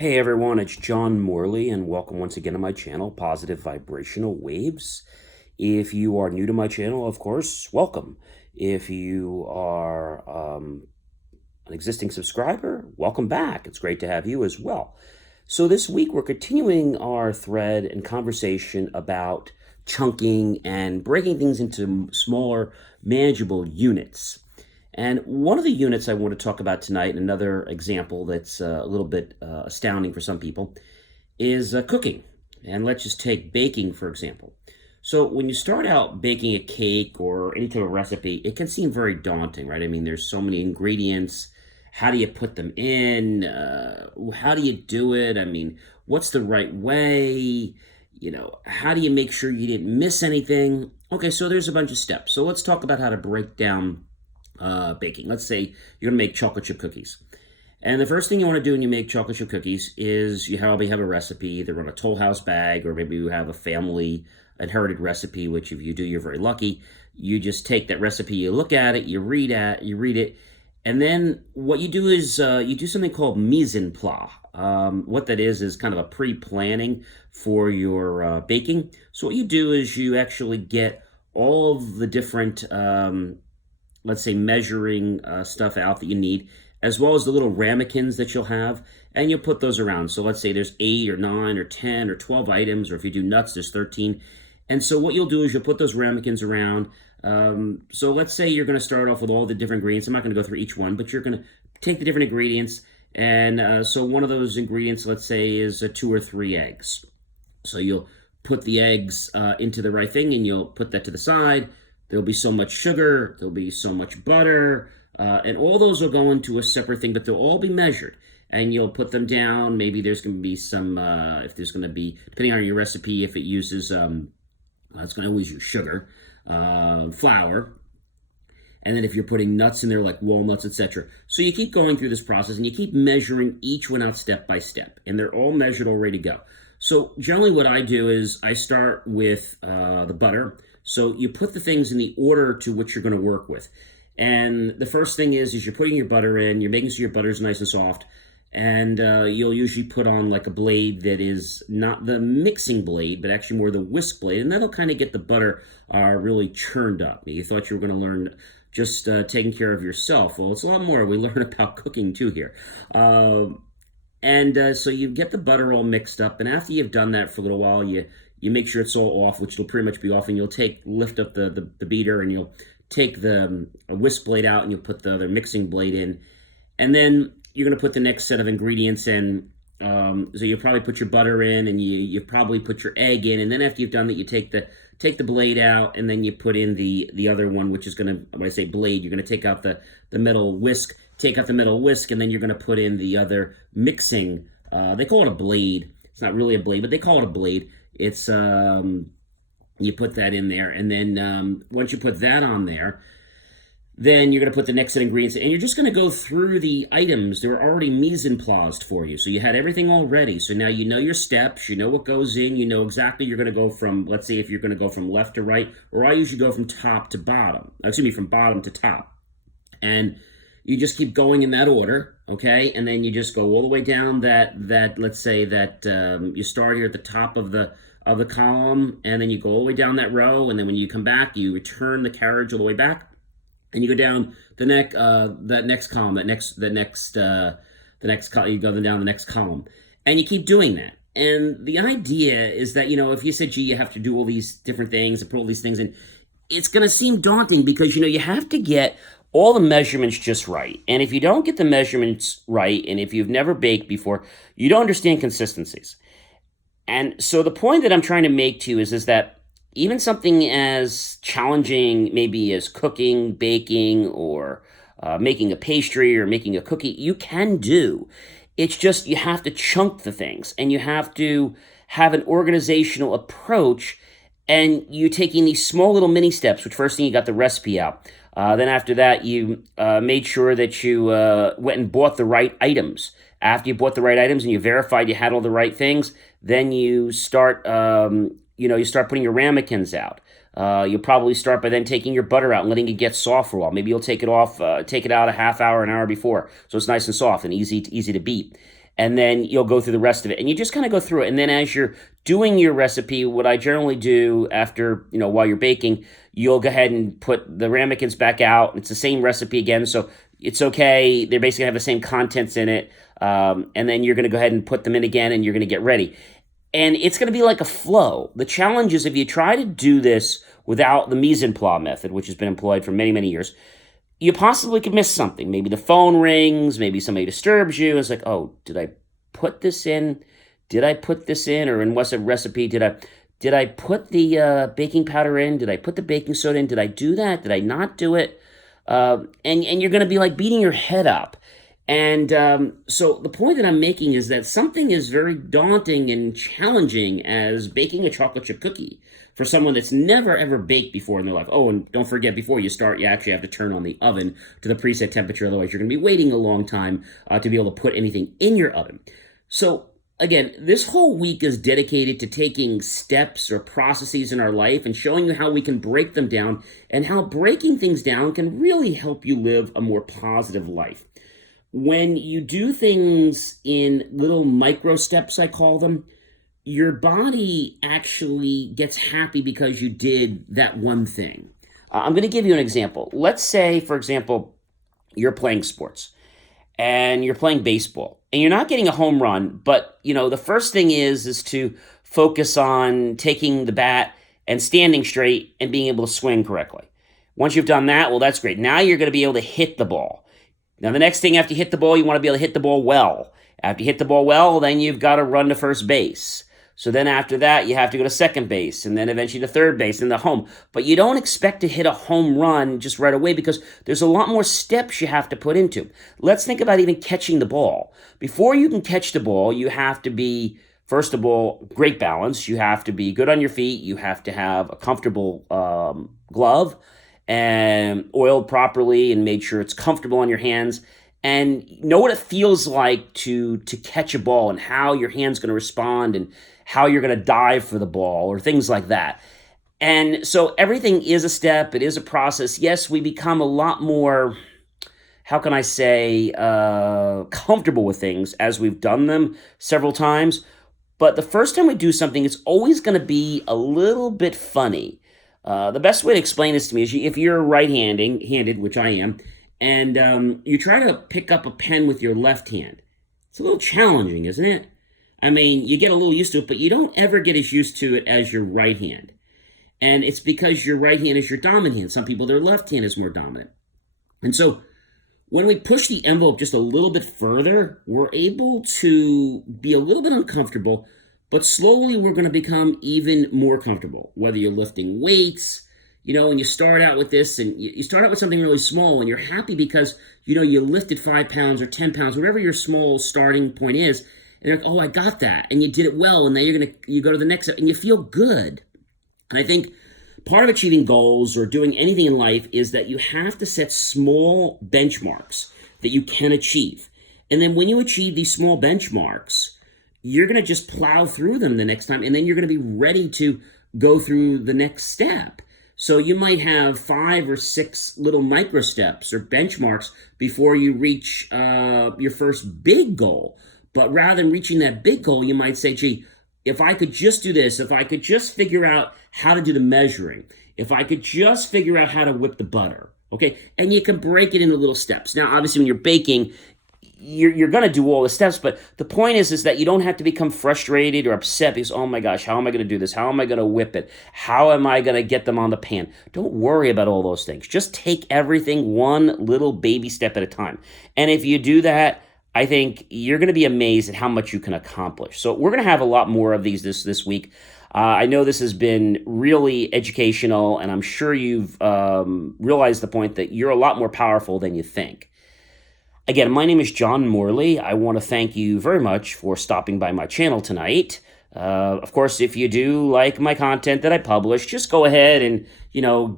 Hey everyone, it's John Morley, and welcome once again to my channel, Positive Vibrational Waves. If you are new to my channel, of course, welcome. If you are an existing subscriber, welcome back. It's great to have you as well. So this week we're continuing our thread and conversation about chunking and breaking things into smaller, manageable units. And one of the units I want to talk about tonight, another example that's a little bit astounding for some people, is cooking. And let's just take baking, for example. So when you start out baking a cake or any type of recipe, it can seem very daunting, right? I mean, there's so many ingredients. How do you put them in? How do you do it? I mean, what's the right way? How do you make sure you didn't miss anything? Okay, so there's a bunch of steps. So let's talk about how to break down baking. Let's say you're going to make chocolate chip cookies. And the first thing you want to do when you make chocolate chip cookies is you probably have a recipe, either on a Toll House bag, or maybe you have a family inherited recipe, which if you do, you're very lucky. You just take that recipe, you look at it, you read it, and then what you do is you do something called mise en place. What that is kind of a pre-planning for your baking. So what you do is you actually get all of the different let's say measuring stuff out that you need, as well as the little ramekins that you'll have, and you'll put those around. So let's say there's 8 or 9 or 10 or 12 items, or if you do nuts, there's 13. And so what you'll do is you'll put those ramekins around. So let's say you're going to start off with all the different ingredients. I'm not going to go through each one, but you're going to take the different ingredients. And so one of those ingredients, let's say, is 2 or 3 eggs. So you'll put the eggs into the right thing, and you'll put that to the side. There'll be so much sugar, there'll be so much butter, and all those will go into a separate thing, but they'll all be measured. And you'll put them down. Maybe there's going to be some, if there's going to be, depending on your recipe, if it uses, it's going to always use sugar, flour, and then if you're putting nuts in there like walnuts, etc. So you keep going through this process, and you keep measuring each one out step by step, and they're all measured all ready to go. So generally what I do is I start with the butter. So you put the things in the order to which you're going to work with. And the first thing is you're putting your butter in, you're making sure your butter is nice and soft, and you'll usually put on like a blade that is not the mixing blade, but actually more the whisk blade, and that'll kind of get the butter really churned up. You thought you were going to learn just taking care of yourself. Well, it's a lot more. We learn about cooking too here. So you get the butter all mixed up, and after you've done that for a little while, you make sure it's all off, which will pretty much be off, and you'll lift up the beater, and you'll take the whisk blade out, and you'll put the other mixing blade in, and then you're going to put the next set of ingredients in. So you probably put your butter in, and you probably put your egg in, and then after you've done that, you take the blade out, and then you put in the other one, which is going to, when I say blade, you're going to take out the metal whisk, and then you're going to put in the other mixing. They call it a blade. It's not really a blade, but they call it a blade. It's you put that in there, and then once you put that on there, then you're going to put the next set of ingredients, and you're just going to go through the items. They're already mise en placed for you, so you had everything all ready. So now you know your steps, you know what goes in, you know exactly you're going to go from, let's say if you're going to go from left to right, or I usually go from top to bottom. From bottom to top, and you just keep going in that order, okay? And then you just go all the way down that let's say that you start here at the top of the column, and then you go all the way down that row, and then when you come back, you return the carriage all the way back, and you go down the next column, you go down the next column, and you keep doing that. And the idea is that, if you said, gee, you have to do all these different things and put all these things in, it's going to seem daunting because, you have to get all the measurements just right. And if you don't get the measurements right, and if you've never baked before, you don't understand consistencies. And so the point that I'm trying to make to you is that even something as challenging maybe as cooking, baking, or making a pastry or making a cookie, you can do. It's just you have to chunk the things, and you have to have an organizational approach, and you're taking these small little mini steps, which first thing you got the recipe out. Then after that, you made sure that you went and bought the right items. After you bought the right items and you verified you had all the right things, then you start, you start putting your ramekins out. You'll probably start by then taking your butter out and letting it get soft for a while. Maybe you'll take it out a half hour, an hour before, so it's nice and soft and easy to beat. and then you'll go through the rest of it. And you just kind of go through it. And then as you're doing your recipe, what I generally do after, while you're baking, you'll go ahead and put the ramekins back out. It's the same recipe again, so it's okay. They basically have the same contents in it. And then you're going to go ahead and put them in again, and you're going to get ready. And it's going to be like a flow. The challenge is if you try to do this without the mise en place method, which has been employed for many, many years, you possibly could miss something. Maybe the phone rings, maybe somebody disturbs you. It's like, oh, did I put this in? Did I put this in? Or in what's a recipe? Did I put the baking powder in? Did I put the baking soda in? Did I do that? Did I not do it? And you're going to be like beating your head up. And so the point that I'm making is that something is very daunting and challenging as baking a chocolate chip cookie for someone that's never ever baked before in their life. Oh, and don't forget, before you start, you actually have to turn on the oven to the preset temperature. Otherwise, you're going to be waiting a long time to be able to put anything in your oven. So again, this whole week is dedicated to taking steps or processes in our life and showing you how we can break them down and how breaking things down can really help you live a more positive life. When you do things in little micro steps, I call them, your body actually gets happy because you did that one thing. I'm going to give you an example. Let's say, for example, you're playing sports and you're playing baseball and you're not getting a home run, but the first thing is to focus on taking the bat and standing straight and being able to swing correctly. Once you've done that, well, that's great. Now you're going to be able to hit the ball. Now, the next thing after you hit the ball, you want to be able to hit the ball well. After you hit the ball well, then you've got to run to first base. So then after that, you have to go to second base, and then eventually to third base, and the home. But you don't expect to hit a home run just right away because there's a lot more steps you have to put into. Let's think about even catching the ball. Before you can catch the ball, you have to be, first of all, great balance. You have to be good on your feet. You have to have a comfortable glove and oiled properly and made sure it's comfortable on your hands, and know what it feels like to catch a ball and how your hand's going to respond and how you're going to dive for the ball or things like that. And so everything is a step. It is a process. Yes, we become a lot more, how can I say, comfortable with things as we've done them several times. But the first time we do something, it's always going to be a little bit funny. The best way to explain this to me is if you're right-handed, which I am, and you try to pick up a pen with your left hand. It's a little challenging, isn't it? I mean, you get a little used to it, but you don't ever get as used to it as your right hand. And it's because your right hand is your dominant hand. Some people, their left hand is more dominant. And so when we push the envelope just a little bit further, we're able to be a little bit uncomfortable, but slowly we're going to become even more comfortable. Whether you're lifting weights, and you start out with this, and you start out with something really small, and you're happy because, you lifted 5 pounds or 10 pounds, whatever your small starting point is, and you're like, oh, I got that, and you did it well, and now you go to the next, and you feel good. And I think part of achieving goals or doing anything in life is that you have to set small benchmarks that you can achieve. And then when you achieve these small benchmarks, you're going to just plow through them the next time, and then you're going to be ready to go through the next step. So you might have 5 or 6 little micro steps or benchmarks before you reach your first big goal. But rather than reaching that big goal, you might say, gee, if I could just do this, if I could just figure out how to do the measuring, if I could just figure out how to whip the butter, okay? And you can break it into little steps. Now, obviously, when you're baking, you're going to do all the steps, but the point is that you don't have to become frustrated or upset because, oh my gosh, how am I going to do this? How am I going to whip it? How am I going to get them on the pan? Don't worry about all those things. Just take everything one little baby step at a time. And if you do that, I think you're going to be amazed at how much you can accomplish. So we're going to have a lot more of these this week. I know this has been really educational, and I'm sure you've realized the point that you're a lot more powerful than you think. Again, my name is John Morley. I want to thank you very much for stopping by my channel tonight. Of course, if you do like my content that I publish, just go ahead and,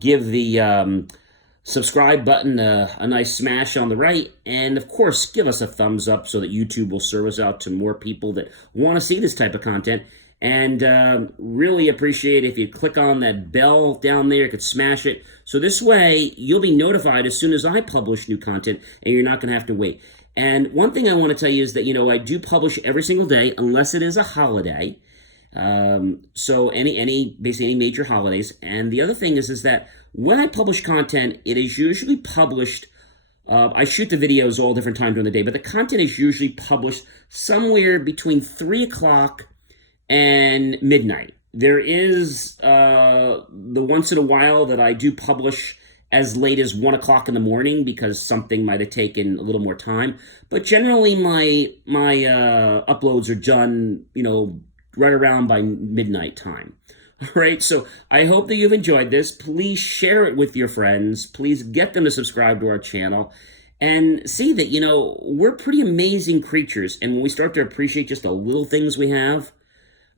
give the subscribe button a nice smash on the right. And, of course, give us a thumbs up so that YouTube will serve us out to more people that want to see this type of content. And really appreciate if you click on that bell down there, you could smash it. So this way, you'll be notified as soon as I publish new content, and you're not going to have to wait. And one thing I want to tell you is that, I do publish every single day unless it is a holiday. So basically any major holidays. And the other thing is that when I publish content, it is usually published. I shoot the videos all different times during the day, but the content is usually published somewhere between 3 o'clock and midnight. There is the once in a while that I do publish as late as 1 o'clock in the morning because something might have taken a little more time. But generally, my uploads are done, right around by midnight time. All right, so I hope that you've enjoyed this. Please share it with your friends. Please get them to subscribe to our channel and see that, we're pretty amazing creatures. And when we start to appreciate just the little things we have,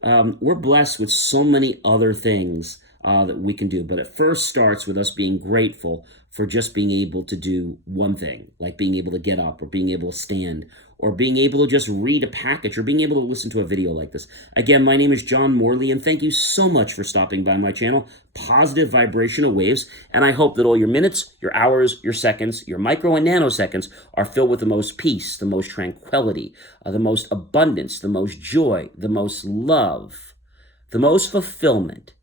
we're blessed with so many other things that we can do. But it first starts with us being grateful for just being able to do one thing, like being able to get up or being able to stand or being able to just read a package or being able to listen to a video like this. Again, my name is John Morley, and thank you so much for stopping by my channel, Positive Vibrational Waves, and I hope that all your minutes, your hours, your seconds, your micro and nanoseconds are filled with the most peace, the most tranquility, the most abundance, the most joy, the most love, the most fulfillment,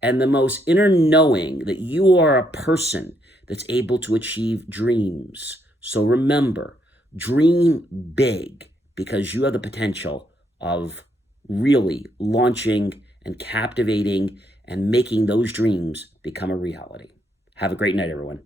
and the most inner knowing that you are a person that's able to achieve dreams. So remember, dream big, because you have the potential of really launching and captivating and making those dreams become a reality. Have a great night, everyone.